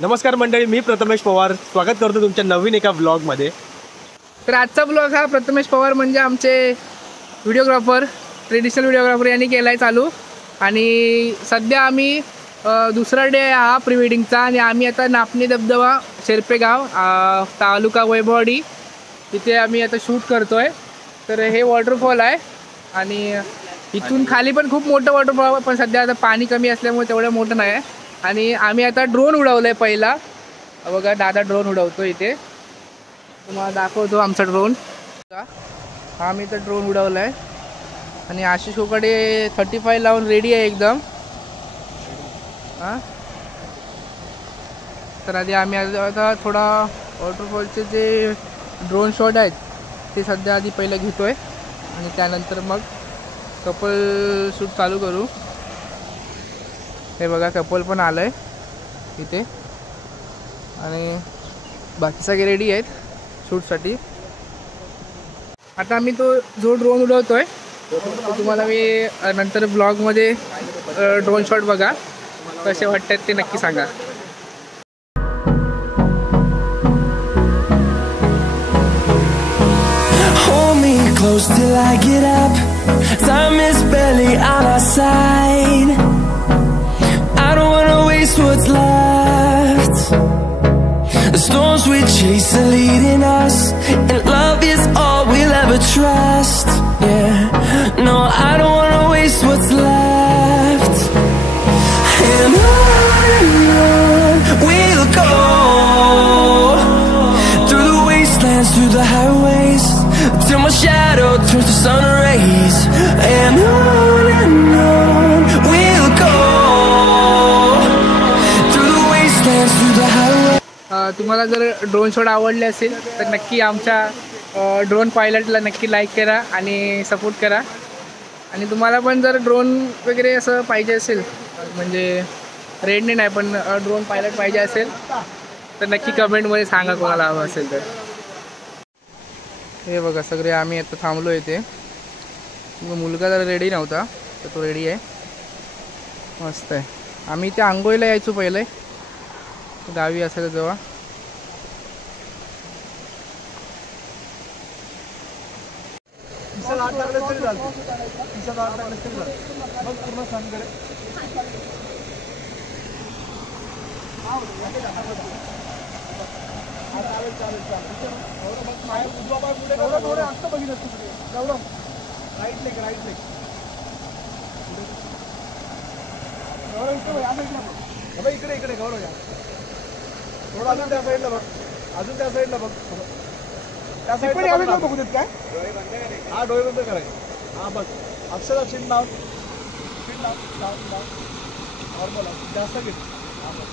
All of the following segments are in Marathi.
नमस्कार मंडळी, मी प्रथमेश पवार स्वागत करतो तुमच्या नवीन एका व्लॉगमध्ये। तर आजचा ब्लॉग हा प्रथमेश पवार म्हणजे आमचे व्हिडिओग्राफर, ट्रेडिशनल व्हिडिओग्राफर यांनी केला आहे चालू। आणि सध्या आम्ही दुसरा डे हा प्री वेडिंगचा आणि आम्ही आता नापणी धबधबा शेरपेगाव तालुका वैभववाडी तिथे आम्ही आता शूट करतोय। तर हे वॉटरफॉल आहे आणि इथून खाली पण खूप मोठं वॉटरफॉल, पण सध्या आता पाणी कमी असल्यामुळे तेवढं मोठं नाही आहे। आणि आम्ही आता ड्रोन उडवलं आहे पहिला, बघा दादा ड्रोन उडवतो इथे, तुम्हाला दाखवतो आमचा ड्रोन। हा मी तर ड्रोन उडवला आहे आणि आशिष कोकडे 35 लावून रेडी आहे एकदम। हां, तर आधी आम्ही आता थोडा वॉटरफॉलचे जे ड्रोन शॉट आहेत ते सध्या आधी पहिलं घेतोय आणि त्यानंतर मग कपल शूट चालू करू। हे बघा कपल पण आलं आहे इथे आणि बाकी सगळे रेडी आहेत शूटसाठी। आता आम्ही तो जो ड्रोन उडवतोय तुम्हाला मी नंतर ब्लॉगमध्ये ड्रोन शॉट बघा कसे वाटतात ते नक्की सांगा। Close till I get up. Time is barely on our side. I don't wanna waste what's left. The storms we chase are leading us, and love is all we'll ever trust. Yeah, no, I don't wanna waste what's left. And on we'll go, through the wastelands, through the highways, till my shadow turns to sun rays. And on we'll go, through the wastelands, through the highways. तुम्हाला जर ड्रोन शॉट आवडले असेल तर नक्की आमच्या ड्रोन पायलटला नक्की लाईक करा आणि सपोर्ट करा। आणि तुम्हाला पण जर ड्रोन वगैरे असं पाहिजे असेल, म्हणजे रेडने नाही पण ड्रोन पायलट पाहिजे असेल तर नक्की कमेंटमध्ये सांगा कोणाला हवं असेल तर। हे बघा सगळे आम्ही आता थांबलो इथे, मुलगा जरा रेडी नव्हता तर तो रेडी आहे, मस्त आहे। आम्ही इथे आंघोळीला यायचो पहिले गावी असायचं जेव्हा। इकडे इकडे गौरव या थोडं अजून त्या साईडला बघ, अजून त्या साईडला बघ, त्या साईडला बघू देत काय? हा डोळे बंद करायचे। हा बस अक्षरा चिन लाव, चिन लाव, नॉर्मल जास्त घे। हा बस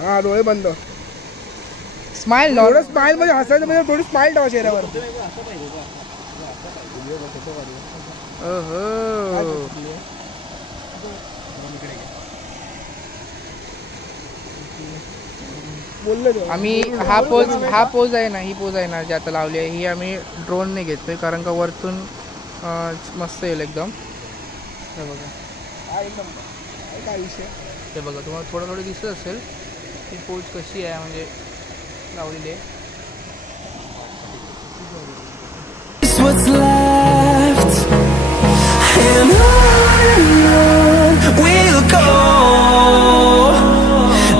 हा डोळे बंद, स्माइल, थोडं स्माइल म्हणजे हसायचं, म्हणजे थोडी स्माइल ठेवा चेहऱ्यावर। आम्ही हा पोज आहे ना, ही पोज आहे ना जी आता लावली आहे ही आम्ही ड्रोनने घेतोय कारण का वरतून मस्त येईल एकदम। हे बघा काय विषय, ते बघा तुम्हाला थोडं दिसत असेल ही पोज कशी आहे म्हणजे लावलेली आहे। What's left? And on we'll go,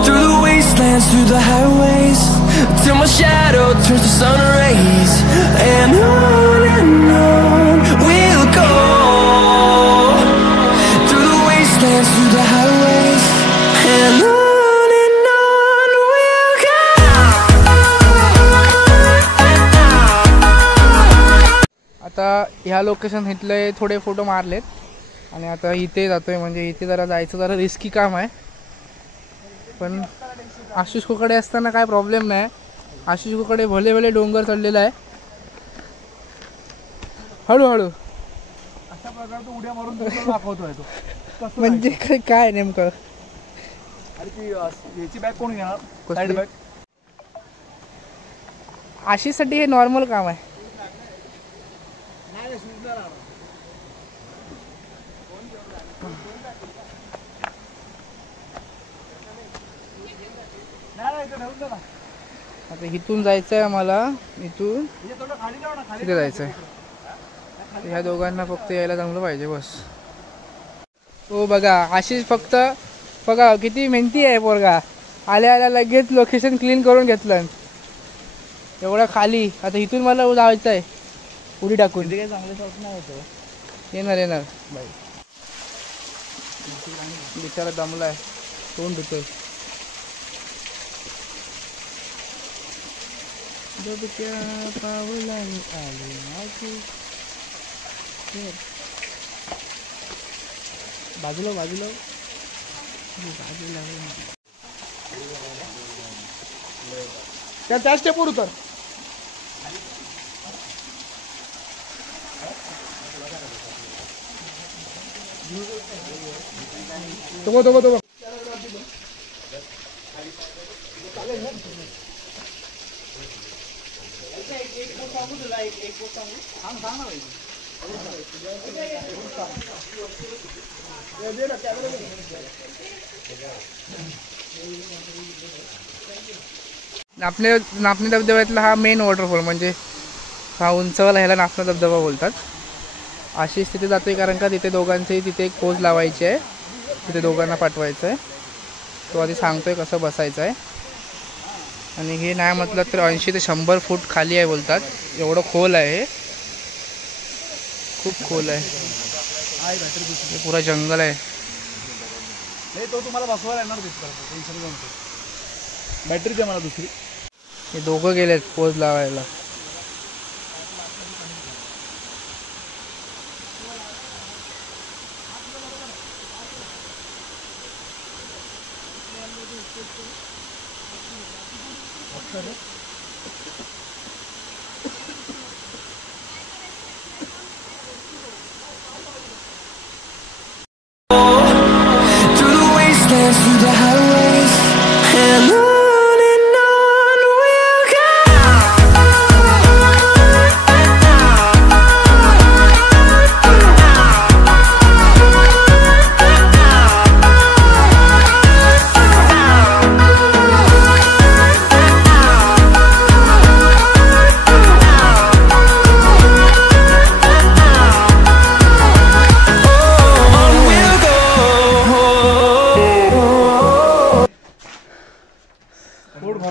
through the wastelands, through the highways, till my shadow turns to sun rays. And on we'll go, through the wastelands, through the highways. And on we'll go. आता ह्या लोकेशन इथले थोडे फोटो मारलेत आणि आता इथे जातोय, म्हणजे इथे जरा जायचं जरा रिस्की काम आहे, पण आशिष कोकडे असताना काय प्रॉब्लेम नाही। आशिष कोकडे भले भले डोंगर चढलेला आहे हळूहळू, अशा प्रकारे तो उड्या मारून दाखवतोय तो म्हणजे काय नेमकं? अरे ती याची बॅग कोण घेणार? साईड बॅग आशिषसाठी हे नॉर्मल काम आहे. आता इथून जायचं आहे आम्हाला, इथून तिथे जायचं आहे. ह्या दोघांना फक्त यायला जमलं पाहिजे बस. हो बघा आशिष फक्त बघा किती मेहनती आहे पोरगा. आल्या आल्या लगेच लोकेशन क्लीन करून घेतलं एवढा खाली. आता इथून मला जायचं आहे उडी टाकून. येणार बाई बिचारा दमलाय, तोंड धुतोय. बाजूला त्या स्टेपवर उतर. तो नापणे धबधब्यातला हा मेन वॉटरफॉल, म्हणजे हा उंचवाला ह्याला नापणे धबधबा बोलतात. आशिष तिथे जातोय कारण का तिथे दोघांचे तिथे एक पोज लावायची आहे, तिथे दोघांना पाठवायचं आहे. तो आधी सांगतोय कसं बसायचं आहे. आणि हे नाही म्हटलं तर 80 ते 100 फूट खाली आहे बोलतात. एवढं खोल आहे हे, खूप खोल आहे. पुरा जंगल आहे. तो तुम्हाला बसवायला येणार टेन्शन घेऊन. बॅटरी द्या मला दुसरी. हे दोघं गेलेत पोज लावायला. Through the wastelands, through the highways, and on we'll go.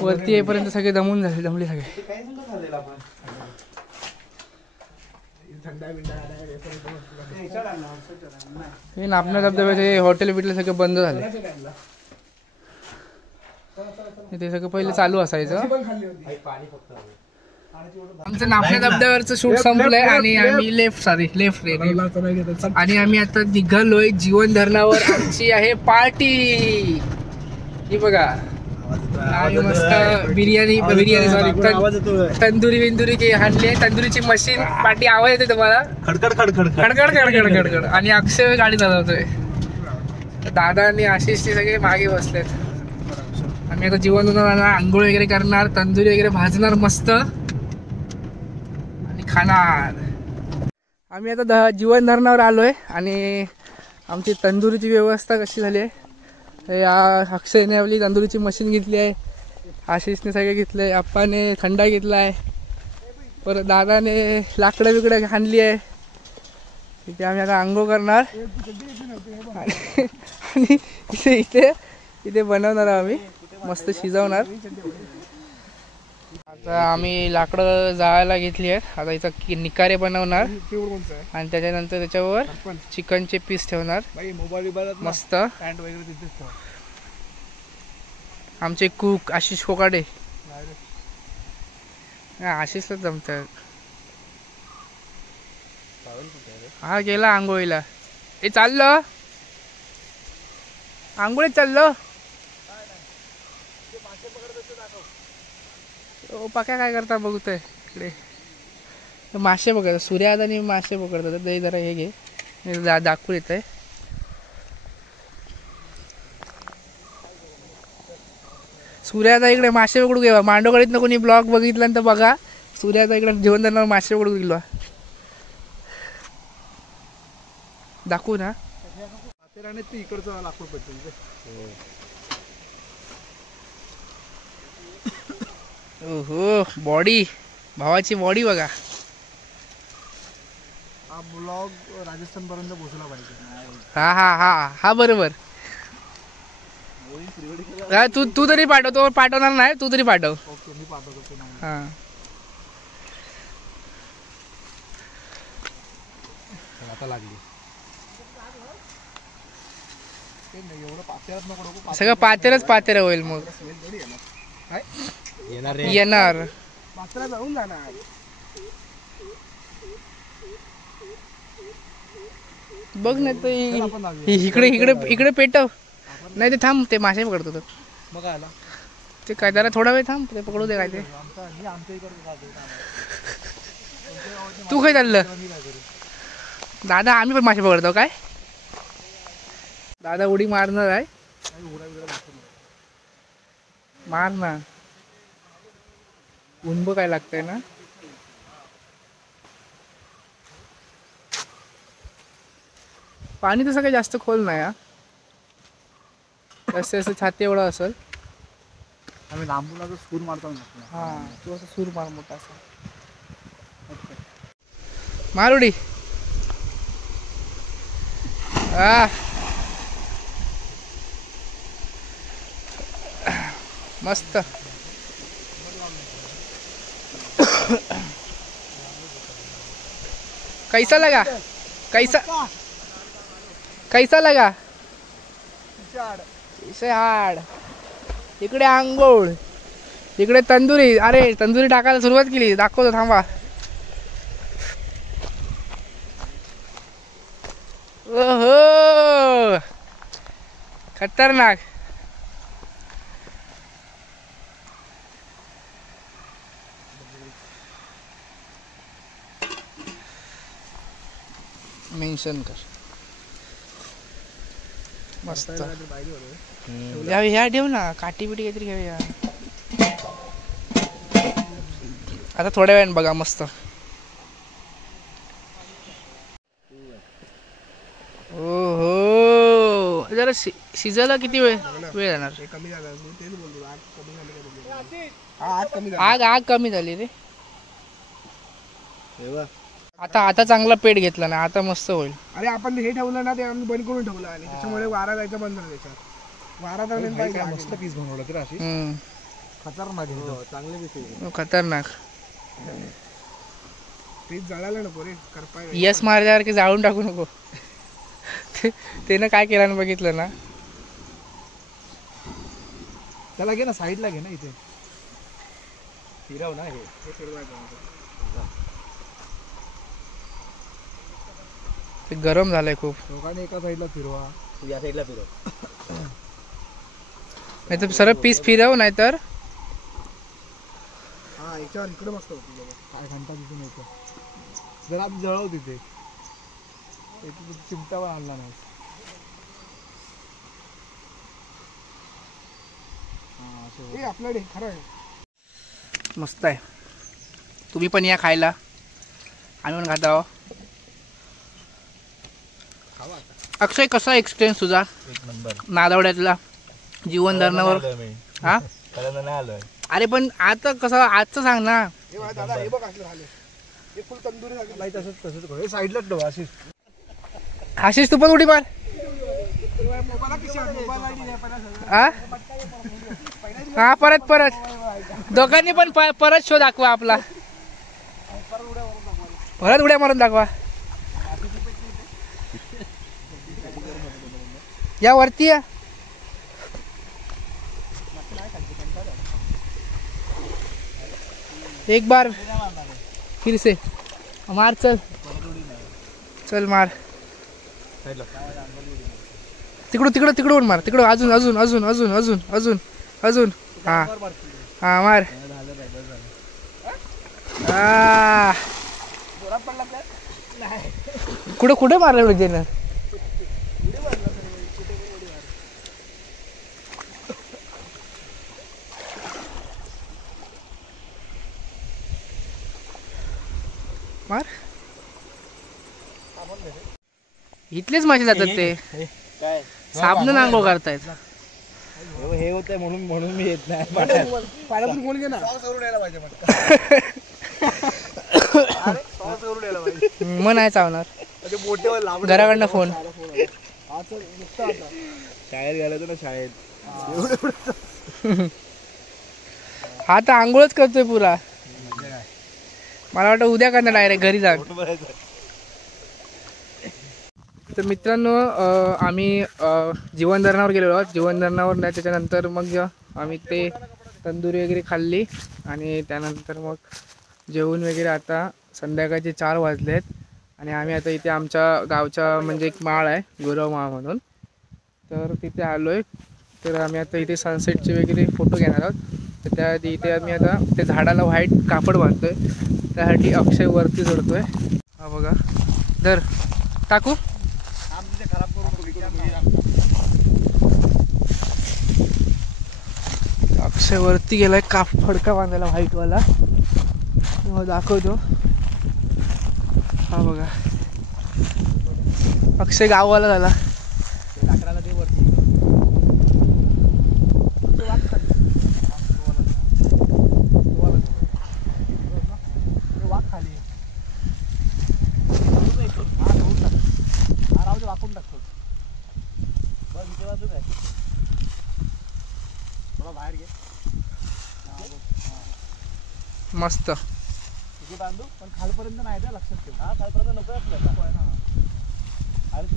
वरती येईपर्यंत सगळे जमले सगळे. हे नापणे धबधब्याचे हॉटेल बिटेल सगळे बंद झाले. ते सगळं पहिले चालू असायचं. आमचं नापणे धबधब्यावरचं शूट संपलंय आणि आम्ही लेफ्ट आणि आम्ही आता निघालोय जीवन धरणावर. आमची आहे पार्टी. ही बघा आम्ही मस्त बिर्याणी सॉरी तंदुरी की आणली आहे. तंदुरीची मशीन पार्टी आवाज येते तुम्हाला खडखड. आणि अक्षय गाडी चालवतोय. दादा आणि आशिषचे सगळे मागे बसलेत. आम्ही आता जीवन धरणार, आंघोळ वगैरे करणार, तंदुरी वगैरे भाजणार मस्त आणि खाणार. आम्ही आता जीवन धरणावर आलोय आणि आमची तंदुरीची व्यवस्था कशी झाली आहे. या अक्षयने आपली तंदुरीची मशीन घेतली आहे, आशिषने सगळे घेतले, आप्पाने थंडा घेतला आहे, परत दादाने लाकडं बिकडं आणली आहे. इथे आम्ही आता आंघोळ करणार आणि इथे बनवणार आम्ही मस्त शिजवणार. आता आम्ही लाकडं जाळायला घेतली आहेत. आता इथं निकारे बनवणार आणि त्याच्यानंतर त्याच्यावर चिकनचे पीस ठेवणार मस्त. आमचे कुक आशिष कोकाडे, आशिषला जमतात. हा गेला आंघोळीला. हे चाललं आंघोळीत चाललं. ओ पाक्या काय करता बघतोय इकडे. मासे पकडतात सूर्यात आणि मासे पकडतात. दही जरा हे घे दाखवून येत आहे. सूर्याचा इकडे मासे पकडू गेला. मांडोकडीतनं कोणी ब्लॉग बघितल्यानंतर बघा, सूर्याचा इकडे जीवन धरणार मासे पकडू गेलो. दाखवू ना ते इकडचं लाकूड पडतं. ओहो बॉडी, भावाची बॉडी बघा. हा ब्लॉग राजस्थान पर्यंत पोहोचला पाहिजे. हा हा हा हा बरोबर. तू तरी पाठवतो, पाठवणार नाही तू तरी पाठव. ओके मी पाठवतो. हा आता लागली एवढं पातेरात नको. सगळं पातेरच पातेर होईल मग. येणार पातेरा जाऊन जाणार. बघ नाही तर इकडे इकडे इकडे पेटव. नाही ते थांब, ते मासे पकडतो. मग आला ते काय जरा थोडा वेळ थांब, ते पकडू दे काय ते. तू काय चाललं दादा? आम्ही पण मासे पकडतो काय? दादा उडी मारणार आहे. मार ना, उंब काय लागतंय ना. पाणी तसं काही जास्त खोल नाही हा, असं असं छाती एवढं असेल. आम्ही लांबूला जो सूर मारतो ना. हा तू असं सूर मार मोठा असा. मार उडी. मस्त. कैसा लगा? कैसा लगा? इसे हाड. इकडे आंघोळ, इकडे तंदुरी. अरे तंदुरी टाकायला सुरुवात केली, दाखवतो थांबा. ओहो खतरनाक. मेन्शन कर. मस्त. ह्या ठेव ना, काठी बिटी काहीतरी घेऊया. आता थोड्या वेळाने बघा मस्त. ओहो जरा शिजायला किती वेळ जाणार? कमी झालं तेच बोलतो. आग कमी झाली रे. आता चांगला पेट घेतला ना, आता मस्त होईल. अरे आपण हे ठेवलं ना, ते आम्ही बंद करून ठेवलं आणि त्याच्यामुळे वारा जायचं बंद झालं. त्याच्यात वारा तर मस्त पीस बनवलं तर अशी खतरनाक. चांगले पीस, खतरनाक. पीस जळायला नको रे. यस मारल्यावर की जाळून टाकू नको. त्यानं काय केलं ना बघितलं ना. त्याला घे ना, साईडला घे ना, इथे फिरव ना. हे फिरवायचं. ते गरम झालंय खूप. दोघांनी एका साईडला फिरवा. या साईडला फिरव. नाही तर सरळ पीस फिरव, नाही तर हा याच्यावर इकडे मस्त होती. काय घंटा तिथून येतो. जरा आधी जळव तिथे. चिमटा पण आणला नाही. आपल्याकडे खरं आहे. मस्त आहे. तुम्ही पण या खायला, आम्ही पण खात आहोत. अक्षय कसा एक्सपिरियन्स तुझा? एक नंबर. नादवड्यातला जीवन धरणावर. हा अरे पण आता कसं आजचं सांग ना. दादा हे बघ असलं झालं. हे फुल तंदुरी झाली. तसंच हे साईडलाच ठेव. आशिष तू पण उडी मार. हा परत दोघांनी पण परत शो दाखवा आपला. परत उड्या मारून दाखवा. या वरती या. एक बार फिर से मार. चल मार. तिकडून मार. तिकडून अजून. हा मार. कुठे मारलं त्यानं? मार. इथलेच मासे जातात ते. काय साबण आंघोळ करतायत. हे होतंय म्हणून मी येत नाही. पाण्यातून कोण घे ना करून यायला पाहिजे. करून यायला पाहिजे. मग नाही चावणार. मोठे घराकडनं फोन. शाळेत घालायचं ना शाळेत. हा तर आंघोळच करतोय पुरा. मला वाटतं उद्या का ना डायरेक्ट घरी जा. तर मित्रांनो आम्ही जीवनधरणावर गेलेलो आहोत. जीवनधरणावर नाही त्याच्यानंतर मग आम्ही ते तंदुरी वगैरे खाल्ली आणि त्यानंतर मग जेवण वगैरे. आता संध्याकाळचे 4 वाजले आहेत आणि आम्ही आता इथे आमच्या गावच्या म्हणजे एक माळ आहे गुरव माळ म्हणून, तर तिथे आलो आहे. तर आम्ही आता इथे सनसेटचे वगैरे फोटो घेणार आहोत. तर त्या इथे आम्ही आता त्या झाडाला व्हाईट कापड बांधतोय. त्यासाठी अक्षय वरती चढतोय. हा बघा धर टाकू. अक्षय वरती गेलाय फडका बांधायला व्हाईटवाला. मग दाखवतो. हा बघा अक्षय गाववाला झाला. मस्त बांधू पण खालपर्यंत नाही द्या, लक्षात ठेव. हा खालपर्यंत नको आपल्याला. आणि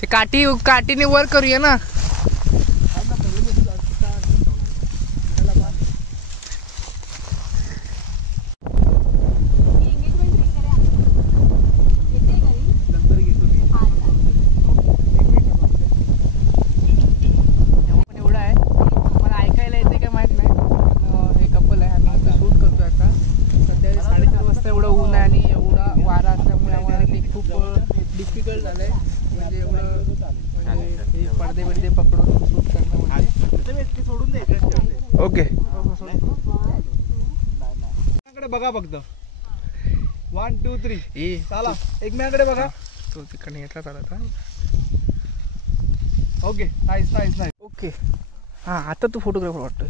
ते काठीने वर करूया ना. डिफिकल्ट झालंय म्हणजे एवढं पडदे पकडून शूट करणं सोडून दे. ओके बघा फक्त 1 2 3 चला एकमेकांकडे बघा. तो तिकडे येतला चालत. Okay nice nice nice. Okay हा आता तू फोटोग्राफर वाटतोय.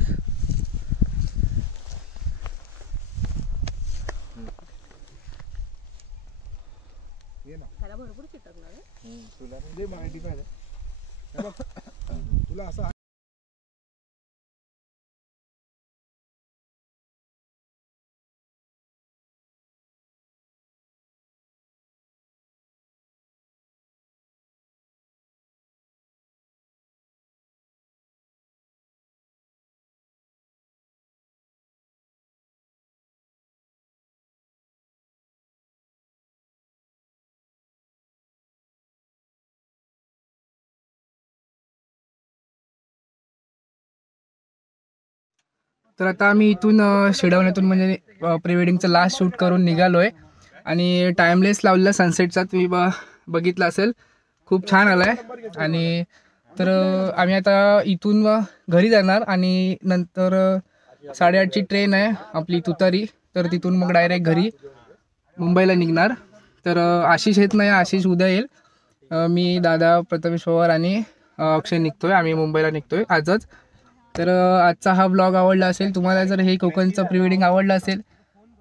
भरपूर चिटकणार आहे. तुला असं तर आता आम्ही इथून शिडवण्यातून म्हणजे प्री वेडिंगचं लास्ट शूट करून निघालोय आणि टाइमलेस लावलेला सनसेटचा तुम्ही बघितला असेल. खूप छान आलाय. आणि तर आम्ही आता इथून घरी जाणार आणि नंतर 8:30ची ट्रेन आहे आपली तुतारी. तर तिथून मग डायरेक्ट घरी मुंबईला निघणार. तर आशिष येत नाही, आशिष उद्या येईल. मी दादा प्रथमेश पवार आणि अक्षय निघतोय. आम्ही मुंबईला निघतोय आजच. तर आजचा हा ब्लॉग आवडला असेल तुम्हाला, जर हे कोकणचं प्री वेडिंग आवडलं असेल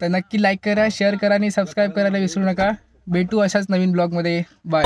तर नक्की लाईक करा, शेअर करा आणि सबस्क्राईब करायला विसरू नका. भेटू अशाच नवीन ब्लॉगमध्ये. बाय.